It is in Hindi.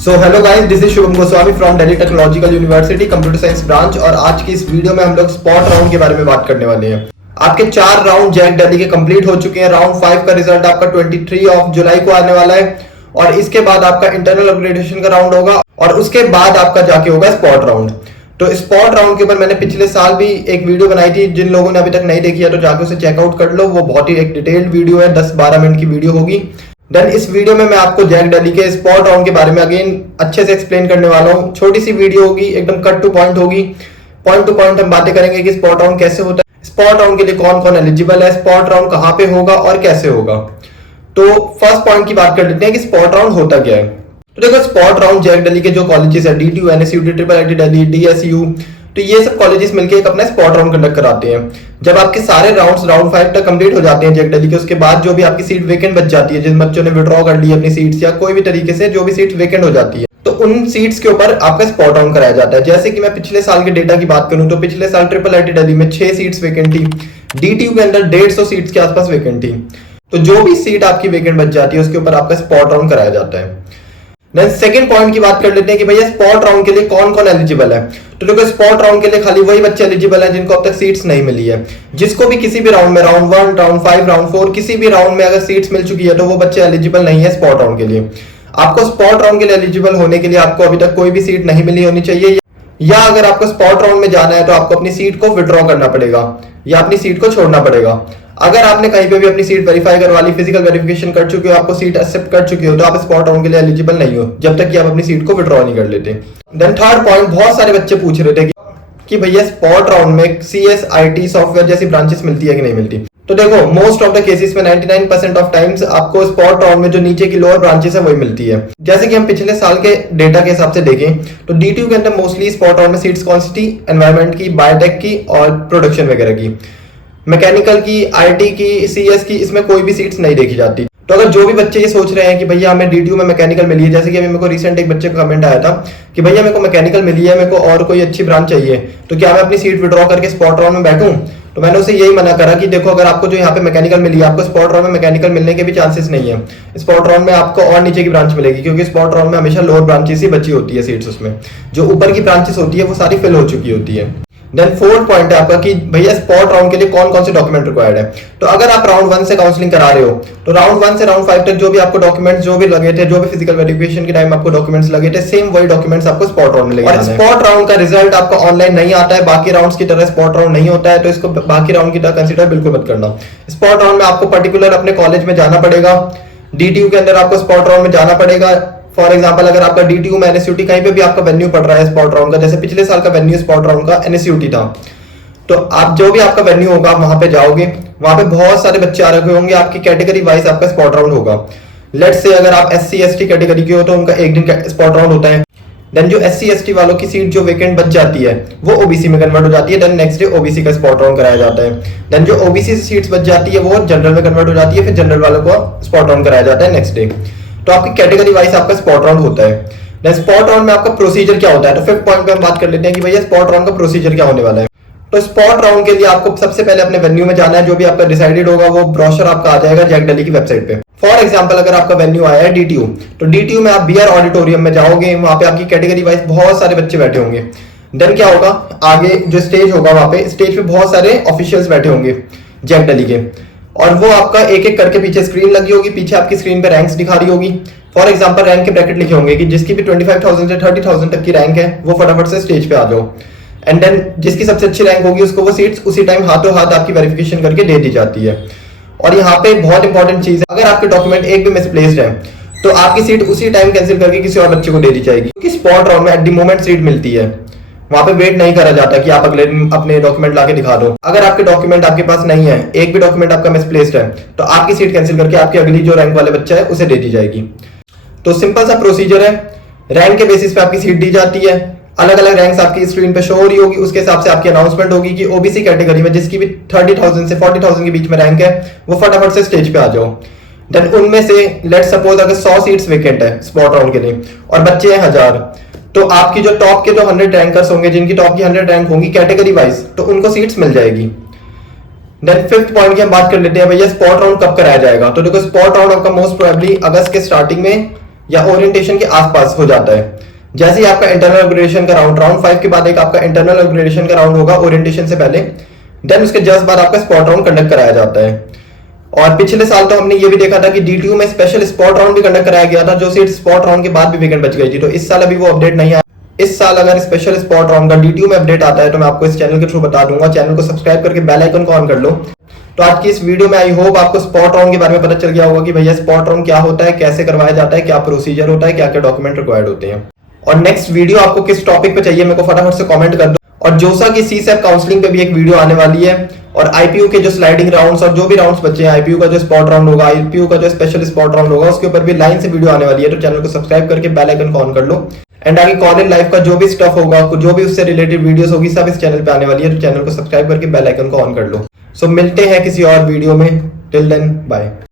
So hello guys, this is Shubham Goswami from Delhi technological university computer science branch. और आज की इस वीडियो में हम लोग स्पॉट राउंड के बारे में बात करने वाले हैं। आपके 4 राउंड जैक दिल्ली के कंप्लीट हो चुके हैं। राउंड 5 का रिजल्ट आपका 23 ऑफ जुलाई को आने वाला है और इसके बाद आपका इंटरनल अपग्रेडेशन का राउंड होगा और उसके बाद आपका जाके होगा स्पॉट राउंड। तो स्पॉट राउंड के ऊपर मैंने पिछले साल भी एक वीडियो बनाई थी, जिन लोगों ने अभी तक नहीं देखी है तो जाके उसे चेकआउट कर लो। वो बहुत ही एक डिटेल्ड वीडियो है, 10-12 मिनट की वीडियो होगी। देन इस वीडियो में मैं आपको जैक दिल्ली के स्पॉट राउंड के बारे में अगेन अच्छे से एक्सप्लेन करने वाला हूँ। छोटी सी वीडियो होगी, एकदम कट टू पॉइंट होगी। पॉइंट टू पॉइंट हम बातें करेंगे कि स्पॉट राउंड कैसे होता है, स्पॉट राउंड के लिए कौन कौन एलिजिबल है, स्पॉट राउंड कहाँ पे होगा और कैसे होगा। तो फर्स्ट पॉइंट की बात कर लेते हैं कि स्पॉट राउंड होता क्या है। तो देखो, स्पॉट राउंड जैक दिल्ली के जो कॉलेजेस है, DTU, NSUT, IIT Delhi, DSU, तो ये सब कॉलेजेस मिलकर एक अपना स्पॉट राउंड कंडक्ट कराते हैं। जब आपके सारे राउंड 5 तक कंप्लीट हो जाते हैं जैक दिल्ली के, उसके बाद जो भी आपकी सीट वेकेंट बच जाती है, जिन बच्चों ने विड्रॉ कर ली अपनी सीट्स या कोई भी तरीके से जो भी सीट वेकेंट हो जाती है, तो उन सीट्स के ऊपर आपका स्पॉट राउंड कराया जाता है। जैसे कि मैं पिछले साल के डेटा की बात करूं तो पिछले साल IIT दिल्ली में 6 सीट्स वेकेंट थी, DTU के अंदर 150 सीट्स के आसपास वेकेंट थी। तो जो भी सीट आपकी वेकेंट बच जाती है उसके ऊपर आपका स्पॉट राउंड कराया जाता है। देन सेकंड पॉइंट की बात कर लेते हैं कि भैया स्पॉट राउंड के लिए कौन कौन एलिजिबल है। तो देखो, स्पॉट राउंड के लिए खाली वही बच्चे एलिजिबल हैं जिनको अब तक सीट्स नहीं मिली है। जिसको भी किसी भी राउंड में, राउंड 1, राउंड 5, राउंड 4, किसी भी राउंड में अगर सीट्स मिल चुकी है तो वो बच्चे एलिजिबल नहीं है स्पॉट राउंड के लिए। आपको स्पॉट राउंड के लिए एलिजिबल होने के लिए आपको अभी तक कोई भी सीट नहीं मिली होनी चाहिए, या अगर आपको स्पॉट राउंड में जाना है तो आपको अपनी सीट को विड्रॉ करना पड़ेगा या अपनी सीट को छोड़ना पड़ेगा। अगर आपने कहीं पे भी अपनी सीट वेरीफाई करवा ली, फिजिकल वेरिफिकेशन कर चुके हो, आपको सीट एक्सेप्ट कर चुके हो, तो आप स्पॉट राउंड के लिए एलिजिबल नहीं हो जब तक कि आप अपनी सीट को विड्रॉ नहीं कर लेते। देन थर्ड पॉइंट, बहुत सारे बच्चे पूछ रहे थे कि भैया स्पॉट राउंड में CS, IT, सॉफ्टवेयर जैसी ब्रांचेस मिलती है कि नहीं मिलती। तो देखो, मोस्ट ऑफ द केसेस में 99% ऑफ टाइम्स आपको स्पॉट राउंड में जो नीचे की लोअर ब्रांचेस है वही मिलती है। जैसे कि हम पिछले साल के डेटा के हिसाब से देखें तो DTU के अंदर मोस्टली स्पॉट राउंड में सीट्स कौन सी थी, एनवायरमेंट की, बायोटेक की और प्रोडक्शन वगैरह की। मैकेनिकल की, IT की, CS की, इसमें कोई भी सीट्स नहीं देखी जाती। तो अगर जो भी बच्चे ये सोच रहे हैं कि भैया हमें DTU में मैकेनिकल मिली है, जैसे कि अभी मेरे को रिसेंट एक बच्चे का कमेंट आया था कि भैया मेरे को मैकेनिकल मिली है, मेरे को और कोई अच्छी ब्रांच चाहिए, तो क्या मैं अपनी सीट विड्रॉ करके स्पॉट राउंड में बैठूं। तो मैंने उसे यही मना करा कि देखो, अगर आपको जो यहाँ पे मैकेनिकल मिली है, आपको स्पॉट राउंड में मैकेनिकल मिलने के भी चांसेस नहीं है। स्पॉट राउंड में आपको और नीचे की ब्रांच मिलेगी, क्योंकि स्पॉट राउंड में हमेशा लोअर ब्रांचेस ही बची होती है सीट्स, उसमें जो ऊपर की ब्रांचेस होती है वो सारी फिल हो चुकी होती है। देन फोर्थ पॉइंट है आपका कि भैया स्पॉट राउंड के लिए कौन कौन से डॉक्यूमेंट रिक्वायर्ड है। तो अगर आप राउंड 1 से काउंसलिंग करा रहे हो तो राउंड 1 से राउंड 5 तक जो भी आपको डॉक्यूमेंट्स जो भी लगे थे, जो भी फिजिकल वेरिफिकेशन के टाइम आपको डॉक्यूमेंट्स लगे थे, सेम वही डॉक्यूमेंट्स आपको स्पॉट राउंड में लेके आना है। स्पॉट राउंड का रिजल्ट आपका ऑनलाइन नहीं आता है, बाकी राउंड्स की तरह स्पॉट राउंड नहीं होता है, तो इसको बाकी राउंड की तरह कंसीडर बिल्कुल मत करना। स्पॉट राउंड में आपको पर्टिकुलर अपने कॉलेज में जाना पड़ेगा, DTU के अंदर आपको स्पॉट राउंड में जाना पड़ेगा। फॉर एग्जांपल, अगर आपका DTU में NSUT कहीं पे भी आपका वेन्यू पड़ रहा है स्पॉट राउंड का, जैसे पिछले साल का वेन्यू स्पॉट राउंड का NSUT था, तो आप जो भी आपका वेन्यू होगा वहां पे जाओगे, वहां पे बहुत सारे बच्चे आ रखे होंगे, आपकी कैटेगरी वाइज आपका स्पॉट राउंड होगा। लेट्स से अगर आप SC ST कैटेगरी के हो तो उनका एक दिन का स्पॉट राउंड होता है। देन जो SC ST वालों की सीट जो वेकेंट बच जाती है वो OBC में कन्वर्ट हो जाती है। देन नेक्स्ट डे OBC का स्पॉट राउंड कराया जाता है। देन जो OBC से सीट्स बच जाती है वो जनरल में कन्वर्ट हो जाती है, फिर जनरल वालों को स्पॉट राउंड कराया जाता है नेक्स्ट डे। तो आपकी कैटेगरी वाइज आपका स्पॉट राउंड होता है। देन स्पॉट राउंड में आपका प्रोसीजर क्या होता है। तो फिफ्थ पॉइंट पे हम बात कर लेते हैं कि भैया स्पॉट राउंड का प्रोसीजर क्या होने वाला है। तो स्पॉट राउंड के लिए आपको सबसे पहले अपने वेन्यू में जाना है, जो भी आपका डिसाइडेड होगा वो ब्रोशर आपका आ जाएगा जैक दिल्ली की वेबसाइट पे। फॉर एग्जांपल, अगर आपका वेन्यू आया है DTU, तो DTU में आप BR ऑडिटोरियम में जाओगे, वहां पे आपकी कैटेगरी वाइज बहुत सारे बच्चे बैठे होंगे। देन क्या होगा, आगे जो स्टेज होगा वहां पे स्टेज पे बहुत सारे ऑफिशियल्स बैठे होंगे जैक दिल्ली के, और वो आपका एक एक करके पीछे स्क्रीन लगी होगी, पीछे आपकी स्क्रीन पे रैंक्स दिखा रही होगी। फॉर एग्जाम्पल, रैंक के ब्रैकेट लिखे होंगे कि जिसकी भी 25,000 से 30,000 तक की रैंक है वो फटाफट से स्टेज पे आ जाओ। एंड देन जिसकी सबसे अच्छी रैंक होगी उसको वो सीट्स उसी टाइम हाथों हाथ आपकी वेरिफिकेशन करके दे दी जाती है। और यहाँ पे बहुत इंपॉर्टेंट चीज है, अगर आपके डॉक्यूमेंट एक भी मिसप्लेस्ड है तो आपकी सीट उसी टाइम कैंसिल करके किसी और बच्चे को दे दी जाएगी, क्योंकि स्पॉट राउंड में एट द मोमेंट सीट मिलती है, वहां पे वेट नहीं करा जाता कि आप अगले दिन अपने डॉक्यूमेंट लाके दिखा दो। अगर आपके डॉक्यूमेंट आपके पास नहीं है, एक भी डॉक्यूमेंट आपका मिसप्लेस्ड है, तो आपकी सीट कैंसिल करके आपकी अगली जो रैंक वाले बच्चा है उसे दे दी जाएगी। तो सिंपल सा प्रोसीजर है, रैंक के बेसिस पे आपकी सीट दी जाती है, अलग अलग रैंक्स आपकी स्क्रीन पे शो हो रही होगी, उसके हिसाब से आपकी अनाउंसमेंट होगी कि OBC कैटेगरी में जिसकी भी 30,000 से 40,000 के बीच में रैंक है वो फटाफट से स्टेज पे आ जाओ। देन उनमें से लेट्स सपोज अगर 100 सीट्स वेकेंट है स्पॉट राउंड के लिए और बच्चे हैं 1000, तो आपकी जो टॉप के जो 100 रैंकर्स होंगे, जिनकी टॉप की 100 रैंक होंगी कैटेगरी वाइज, तो उनको सीट्स मिल जाएगी। देन फिफ्थ पॉइंट की हम बात कर लेते हैं, भैया स्पॉट राउंड कब कराया जाएगा। तो देखो, स्पॉट राउंड आपका मोस्ट प्रोबेबली अगस्त के स्टार्टिंग में या ओरिएंटेशन के आसपास हो जाता है। जैसे ही आपका इंटरनल अपग्रेडेशन का राउंड 5 के बाद एक आपका इंटरनल अपग्रेडेशन का राउंड होगा ओरिएंटेशन से पहले, देन उसके जस्ट बाद आपका स्पॉट राउंड कंडक्ट कराया जाता है। और पिछले साल तो हमने ये भी देखा था कि DTU में स्पेशल स्पॉट राउंड भी कंडक्ट कराया गया था, जो सीट स्पॉट राउंड के बाद भी वेकेंट बच गई थी। तो इस साल अभी वो अपडेट नहीं आया। इस साल अगर स्पेशल स्पॉट राउंड का DTU में अपडेट आता है तो मैं आपको इस चैनल के थ्रू बता दूंगा। चैनल को सब्सक्राइब करके बेल आइकन को ऑन कर लो। तो आज की इस वीडियो में आई होप आपको स्पॉट राउंड के बारे में पता चल गया होगा कि भैया स्पॉट राउंड क्या होता है, कैसे करवाया जाता है, क्या प्रोसीजर होता है, क्या क्या डॉक्यूमेंट रिक्वायर्ड होते हैं। और नेक्स्ट वीडियो आपको किस टॉपिक पे चाहिए मेरे को फटाफट से कमेंट कर दो। और जोसा की CSAT काउंसलिंग पे भी एक वीडियो आने वाली है, और IPU के जो स्लाइडिंग राउंड्स और जो भी राउंड्स बचे हैं, IPU का जो स्पॉट राउंड होगा, IPU का जो स्पेशल स्पॉट राउंड होगा, उसके ऊपर भी लाइन से वीडियो आने वाली है। तो चैनल को सब्सक्राइब करके बेल आइकन को ऑन कर लो। एंड आगे कॉलेज लाइफ का जो भी स्टफ होगा, जो भी उससे रिलेटेड वीडियोस होगी, सब इस चैनल पे आने वाली है। तो चैनल को सब्सक्राइब करके बेल आइकन को ऑन कर लो। सो मिलते हैं किसी और वीडियो में। Till then bye.